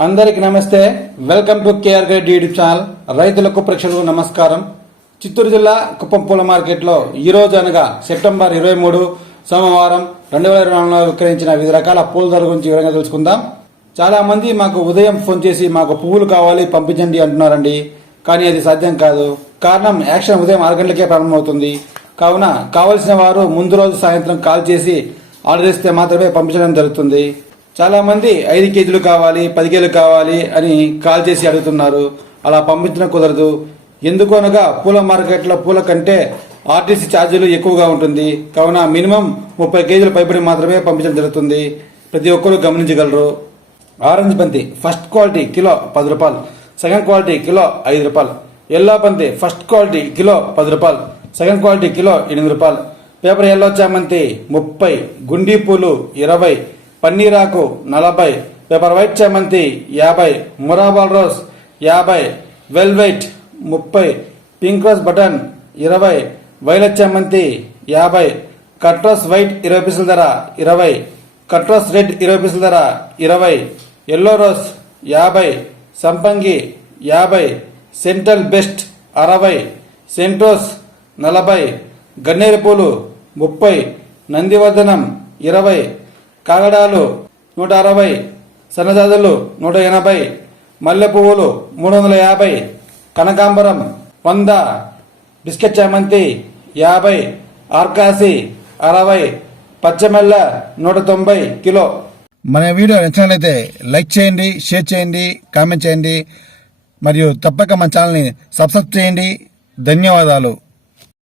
అందరికి నమస్తే. Welcome to KR guide YouTube channel. రైతులకు ప్రేక్షకులకు నమస్కారం. చిత్తూరు జిల్లా కుప్పం పూల మార్కెట్లో ఈ రోజు అనగా సెప్టెంబర్ ఇరవై మూడు సోమవారం రెండు వేల ఇరవై నాలుగులో విక్రయించిన వివిధ రకాల పూల ధర గురించి వివరంగా తెలుసుకుందాం. చాలా మంది మాకు ఉదయం ఫోన్ చేసి మాకు పువ్వులు కావాలి పంపించండి అంటున్నారండి. కానీ అది సాధ్యం కాదు. కారణం యాక్షన్ ఉదయం ఆరు గంటలకే ప్రారంభమవుతుంది. కావున కావలసిన వారు ముందు రోజు సాయంత్రం కాల్ చేసి ఆర్డర్ ఇస్తే మాత్రమే పంపించడం జరుగుతుంది. చాలామంది ఐదు కేజీలు కావాలి పది కేజీలు కావాలి అని కాల్ చేసి అడుగుతున్నారు. అలా పంపించడం కుదరదు. ఎందుకు అనగా పూల మార్కెట్లో పూల కంటే ఆర్టీసీ ఛార్జీలు ఎక్కువగా ఉంటుంది. కావున మినిమం ముప్పై కేజీల పైబడి మాత్రమే పంపించడం జరుగుతుంది. ప్రతి ఒక్కరూ గమనించగలరు. ఆరెంజ్ బంతి ఫస్ట్ క్వాలిటీ కిలో పది రూపాయలు. సెకండ్ క్వాలిటీ కిలో ఐదు రూపాయలు. ఎల్లో బంతి ఫస్ట్ క్వాలిటీ కిలో పది రూపాయలు. సెకండ్ క్వాలిటీ కిలో ఎనిమిది రూపాయలు. పేపర్ ఎల్లో చామంతి ముప్పై గుండీ పూలు ఇరవై. పన్నీరాకు నలభై పేపర్ వైట్ చామంతి యాభై మురాబాల్ రోజ్ యాభై వెల్వెట్ ముప్పై పింక్ రోజ్ బటన్ ఇరవై వైలెట్ చామంతి యాభై కట్రోస్ వైట్ ఇరవై పీసుల ధర ఇరవై కట్రోస్ రెడ్ ఇరవై పీసుల ధర ఇరవై ఎల్లో రోజ్ యాభై సంపంగి యాభై సెంట్రల్ బెస్ట్ అరవై సెంటోస్ నలభై గన్నేరు పూలు ముప్పై నందివర్ధనం ఇరవై కాగడాలు నూట అరవై సన్నజాజులు నూట ఎనభై మల్లె పువ్వులు మూడు వందల యాభై కనకాంబరం వంద బిస్కెట్ చామంతి యాభై ఆర్కాసి అరవై పచ్చమెల్ల నూట తొంభై కిలో. మన వీడియో నచ్చినట్లయితే లైక్ చేయండి షేర్ చేయండి కామెంట్ చేయండి మరియు తప్పక మన ఛానల్ని సబ్స్క్రైబ్ చేయండి. ధన్యవాదాలు.